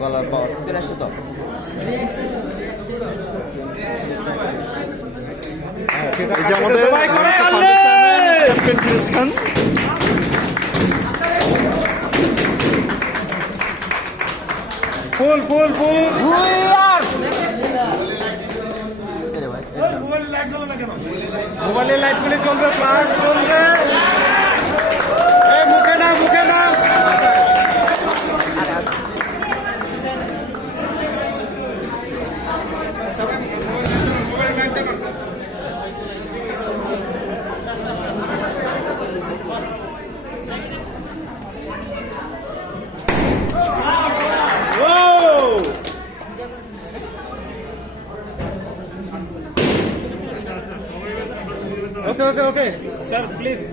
গলার পাওয়ার চলে আসছে তো। এই যে আমাদের ক্যাপ্টেন ফিরোজ খান। ফুল ফুল ফুল মোবাইলের লাইট গুলি জ্বলবে, ফ্লাশ জ্বলবে। মুখে না মুখে না। Okay, okay, sir, please.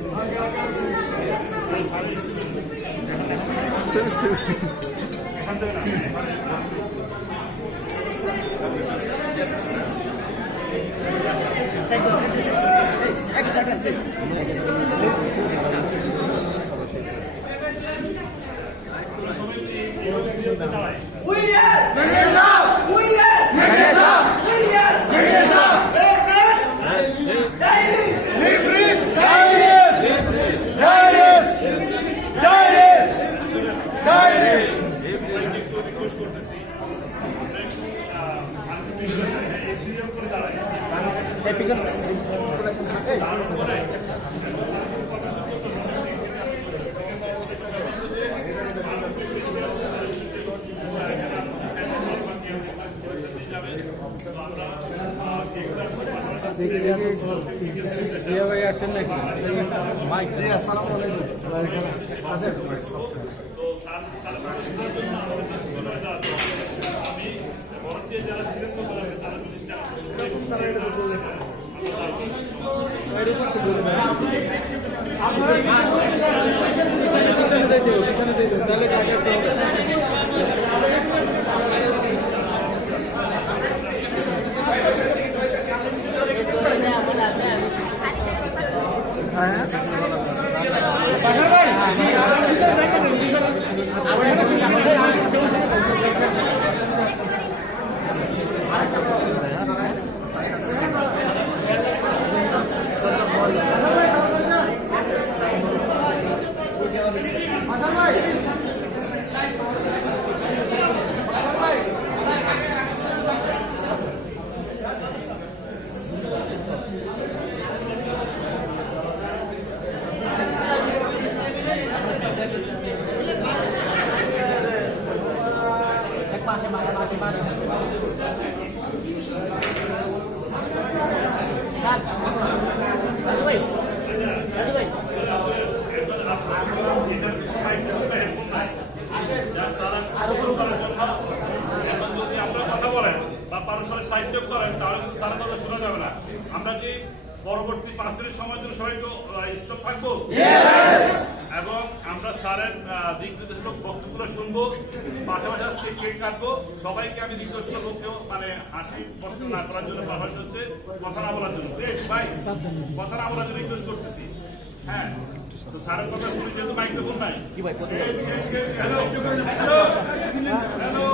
ভাই আসেন নাকি? আমরা কি পরবর্তী 5 দিনের সময়ের জন্য সবাই স্টপ থাকবো এবং আমরা স্যারের দিক নির্দেশমূলক বক্তব্যগুলো শুনবো, পাশাপাশি আজকে কেক কাটবো। সবাইকে আমি রিকোয়েস্ট করবো কেউ মানে হাসি কষ্ট না করার জন্য, পাশাপাশি হচ্ছে কথা না বলার জন্য। ভাই কথা না বলার জন্য রিকোয়েস্ট করতেছি। হ্যাঁ, তো স্যারের কথা শুনি, যেহেতু মাইক্রোফোন নাই। হ্যালো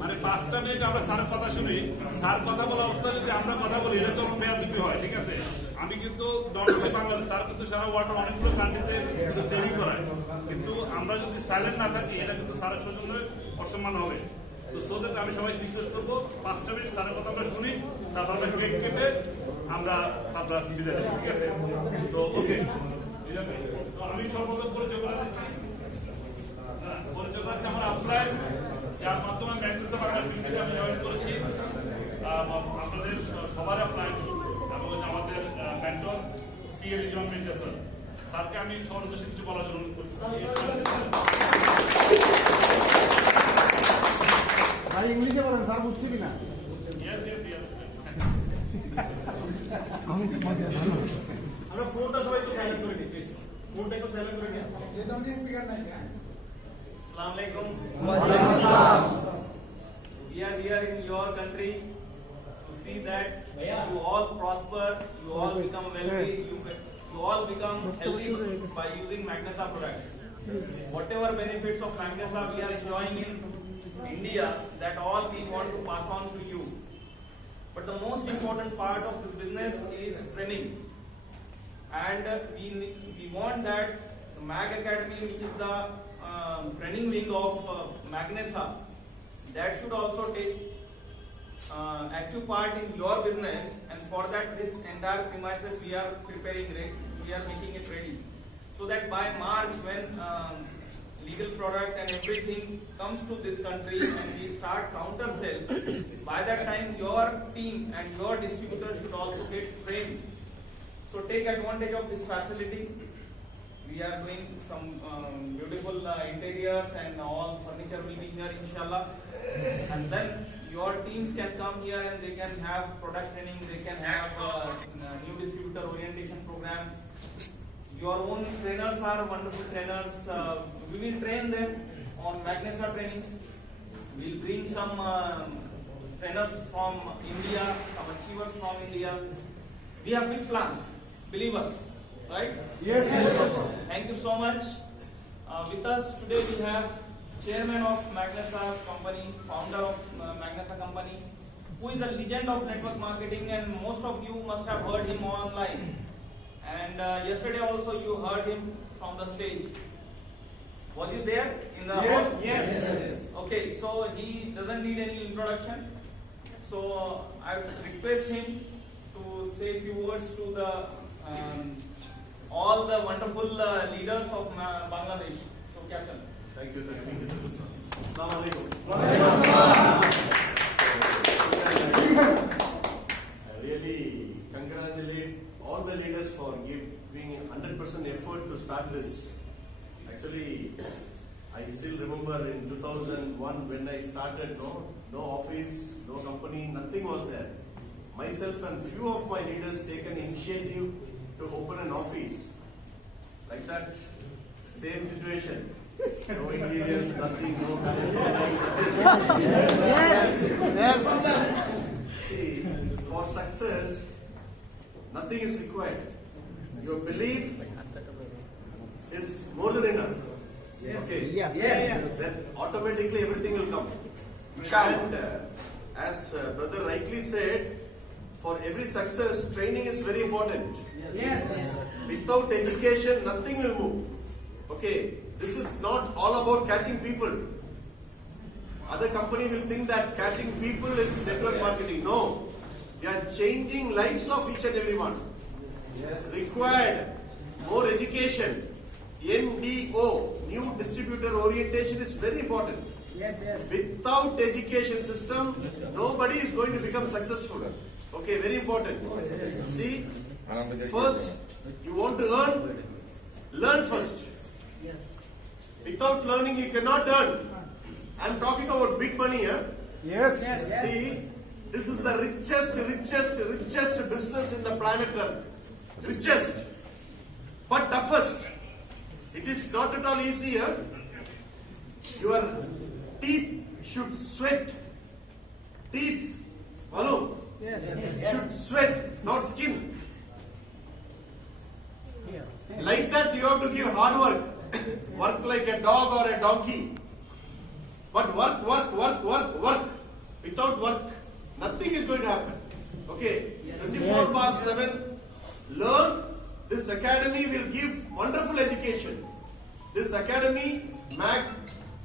মানে 5টা মিনিট আমরা স্যারের কথা শুনি। স্যার কথা বলা অবস্থায় যদি আমরা কথা বলি, এটা তো বেয়াদবি হয়। ঠিক আছে, আমি কিন্তু বাংলাদেশ, তারা কিন্তু সারা ওয়ার্ল্ডের অনেকগুলো কান্ট্রিতে ট্রেনিং করায়, কিন্তু আমরা যদি সাইলেন্ট না থাকি এটা কিন্তু স্যারের জন্য অসম্মান হবে। তো সো দ্যাট আমি সবাইকে রিকোয়েস্ট করবো 5টা মিনিট স্যারের কথা আমরা শুনি, তারপর আমরা কেক কেটে আমরা আপনার বিদায় দেবো। ঠিক আছে, তো ওকে, আমি সর্বপ্রথম পরিচয় করে দিচ্ছি। পরিচয় হচ্ছে আমার আপ্রায়, যার মাধ্যমে ম্যাগনেসিয়াম বাংলা টিমকে আমি জয়েন করেছি। আপনাদের সবার আপ্রায় এবং আমাদের মেন্টর সিএল জন মির্জা স্যার, স্যারকে আমি সবার উদ্দেশ্যে কিছু বলার জন্য অনুরোধ করছি। ইংলিশে বলেন, স্যার বুঝছি কিনা? আমরা ফোনটা সবাই একটু সাইলেন্ট করে নিই, প্লিজ ফোনটা একটু সাইলেন্ট করে নিই, যেহেতু আমাদের স্পিকার নাই। আসসালামু আলাইকুম। ওয়া আলাইকুম আসসালাম। We are here in your country to see that you all prosper, you all become wealthy, you all become healthy by using Magnesa products. Whatever benefits of Magnesa we are enjoying in India, that all we want to pass on to you. But the most important part of this business is training. And we want that the MAG Academy, which is the training wing of Magnesa, that should also take active part in your business, and for that this entire premises we are preparing, we are making it ready, so that by March, when legal product and everything comes to this country and we start counter sale, by that time your team and your distributors should also get trained. So take advantage of this facility. We are doing some beautiful interiors, and all furniture will be here, inshallah. And then your teams can come here and they can have product training, they can have new distributor orientation program. Your own trainers are wonderful trainers. We will train them on Magnesa trainings. We will bring some trainers from India, some achievers from India. We have big plans, believe us, right? Yes. Thank you so much. With us today we have Chairman of Magnesa Company, founder of Magnesa Company, who is a legend of network marketing, and most of you must have heard him online. And yesterday also you heard him from the stage. Was he there in the hall? Yes. Okay, so he doesn't need any introduction. So I request him to say a few words to the all the wonderful leaders of Bangladesh. So, Captain. Thank you. Assalamu alaikum. I really congratulate all the leaders for giving 100% effort to start this. Actually, I still remember in 2001 when I started, no office, no company, nothing was there. Myself and few of my leaders taken initiative to open an office. Like that, same situation. No ingredients, nothing, no nothing. Yes. See, for success, nothing is required. Your belief is more than enough. Okay. Yes. Then automatically everything will come. And as brother rightly said, for every success, training is very important. Yes. Without education, nothing will move. Okay, this is not all about catching people. Other company will think that catching people is network marketing. No, they are changing lives of each and every one. Required more education. NDO, new distributor orientation, is very important. Yes. Without education system, nobody is going to become successful. Okay, very important. See, first, you want to earn, learn first. Without learning, you cannot earn. I am talking about big money. Yes. See, this is the richest business in the planet Earth. Richest, but toughest. It is not at all easy. Your teeth should sweat. Teeth, hello, should sweat, not skin. Like that, you have to give hard work. Work like a dog or a donkey. But work. Without work, nothing is going to happen. Okay, 24/7, learn. This academy will give wonderful education. This academy, MAG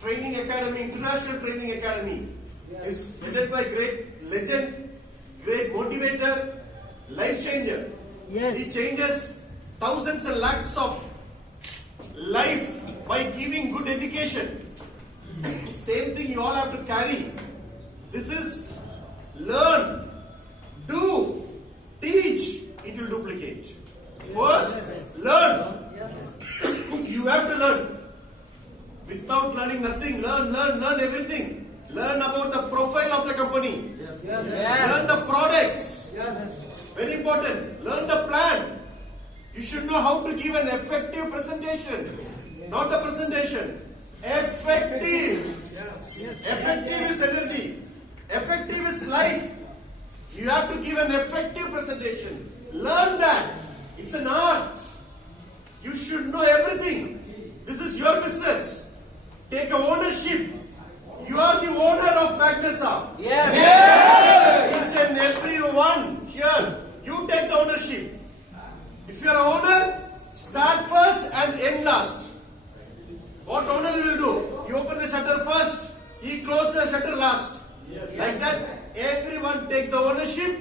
Training Academy, International Training Academy, is headed by great legend, great motivator, life changer. Yes. He changes thousands and lakhs of life by giving good education. Same thing you all have to carry. This is learn, do, teach, it will duplicate. First, learn. You have to learn. Without learning nothing, learn everything. Learn about the profile of the company. Learn the products. Very important. Learn the plan. You should know how to give an effective presentation. Not the presentation. Effective. Effective is energy. Effective is life. You have to give an effective presentation. Learn that. It's an art. You should know everything. This is your business. Take ownership. You are the owner of Magnesa. Yes. Each and every one here, you take the ownership. If you are an owner, start first and end last. What owner will do? He open the shutter first, he close the shutter last. Like that, everyone take the ownership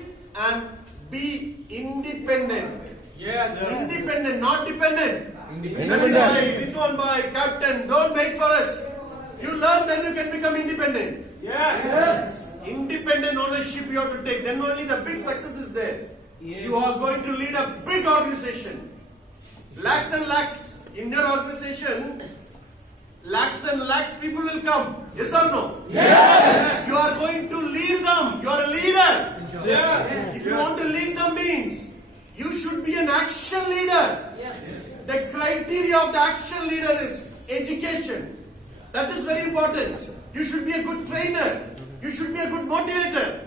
and be independent. Yes. Independent, not dependent. Independent. This one by captain, don't wait for us. You learn, then you can become independent. Yes. Independent ownership you have to take. Then only the big success is there. You are going to lead a big organization. Lakhs and lakhs in your organization. Lakhs and lakhs people will come. Yes or no? Yes. You are going to lead them. You are a leader. Yes. If you want to lead them means you should be an action leader. The criteria of the action leader is education. That is very important. You should be a good trainer. You should be a good motivator.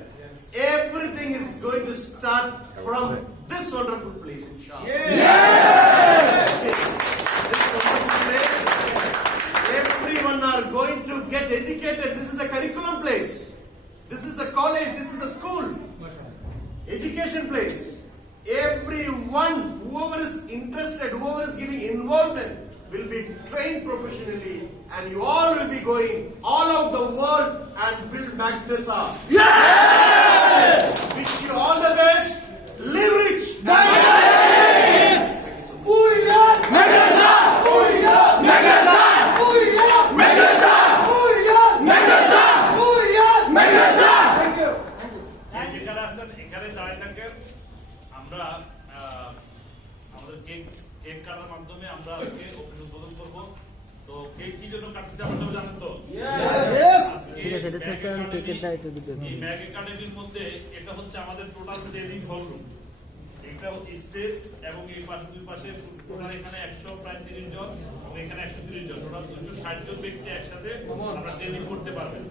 Everything is going to start from this wonderful place, inshallah. This wonderful place. Everyone are going to get educated. This is a curriculum place. This is a college. This is a school. Education place. Everyone, whoever is interested, whoever is giving involvement, will be trained professionally, and you all will be going all over the world and build Magnesa. Yes! Wish you all the best. Live rich. Yes. Booyah! Magnesa! Booyah! Magnesa! Booyah! Magnesa! Booyah! Magnesa! Booyah! Magnesa! Thank you. যেখানে আছেন এখানে দাঁড়িয়ে থাকেন আমরা আমাদের কেক কাটার মাধ্যমে আমরা আজকে উদ্বোধন করব তো কেক কি জন্য কাটতেছি আপনারা সবাই জানেন তো এই ম্যাক একাডেমির মধ্যে এটা হচ্ছে আমাদের টোটাল ট্রেনিং হলরুম এটা স্টেজ এবং এই পাশে দুই পাশে টোটাল এখানে 100 প্রায় 30 জন এবং এখানে 130 জন টোটাল 260 জন ব্যক্তি একসাথে আমরা ট্রেনিং করতে পারবেন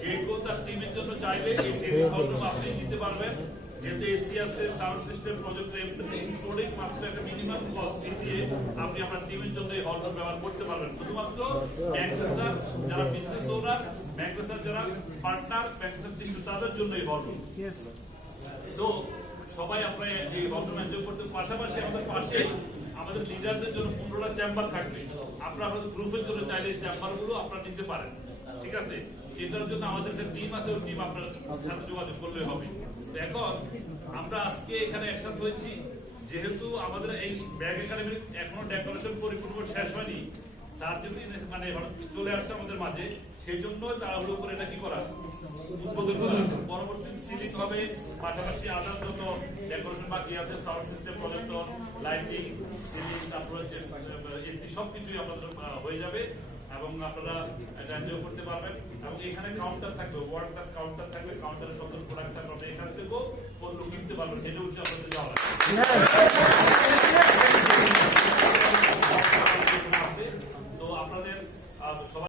যে কেউ তার টিমের জন্য চাইলে এই ট্রেনিং হলরুম আপনি নিতে পারবেন যেহেতু এসি আছে sound system project everything including মাত্র একটা মিনিমাম কস্ট দিয়ে আপনি আপনার টিমের জন্য এই হলরুম ব্যবহার করতে পারবেন শুধুমাত্র ম্যাকডেসার যারা বিজনেস ওনার ম্যাকডেসার যারা পার্টনার ম্যাকডেসার ডিস্ট্রিবিউটর তাদের জন্য এই হলরুম সো সবাই আপনারা এই হলরুম এনজয় করতে পাশাপাশি আমাদের পাশে আমাদের লিডারদের জন্য 15টা চেম্বার থাকবে আপনারা আপনাদের গ্রুপের জন্য চাইলে এই চেম্বারগুলো আপনারা নিতে পারেন ঠিক আছে এটার জন্য আমাদের একটা টিম আছে ওই টিম আপনার সাথে যোগাযোগ করলে হবে এখন আমরা আজকে এখানে একসাথে হয়েছি যেহেতু আমাদের এই ব্যাগ একাডেমির এখনো ডেকোরেশন পরিপূর্ণ শেষ হয়নি স্যার যদি মানে চলে আসছে আমাদের মাঝে সেই জন্য তাড়াহুড়ো করে এটা কি করা উদ্বোধন করা পরবর্তী সিলিং হবে পাশাপাশি আদার যত ডেকোরেশন বাকি আছে sound system projector lighting ceiling তারপরে এসি সবকিছুই আপনাদের হয়ে যাবে এবং আপনারা এটা এনজয় করতে পারবেন এবং এখানে কাউন্টার থাকবে ওয়ার্ল্ড ক্লাস কাউন্টার থাকবে কাউন্টারে সব প্রোডাক্ট থাকবে আপনি এখান থেকেও পণ্য কিনতে পারবেন সেটা হচ্ছে আপনাদের যাওয়া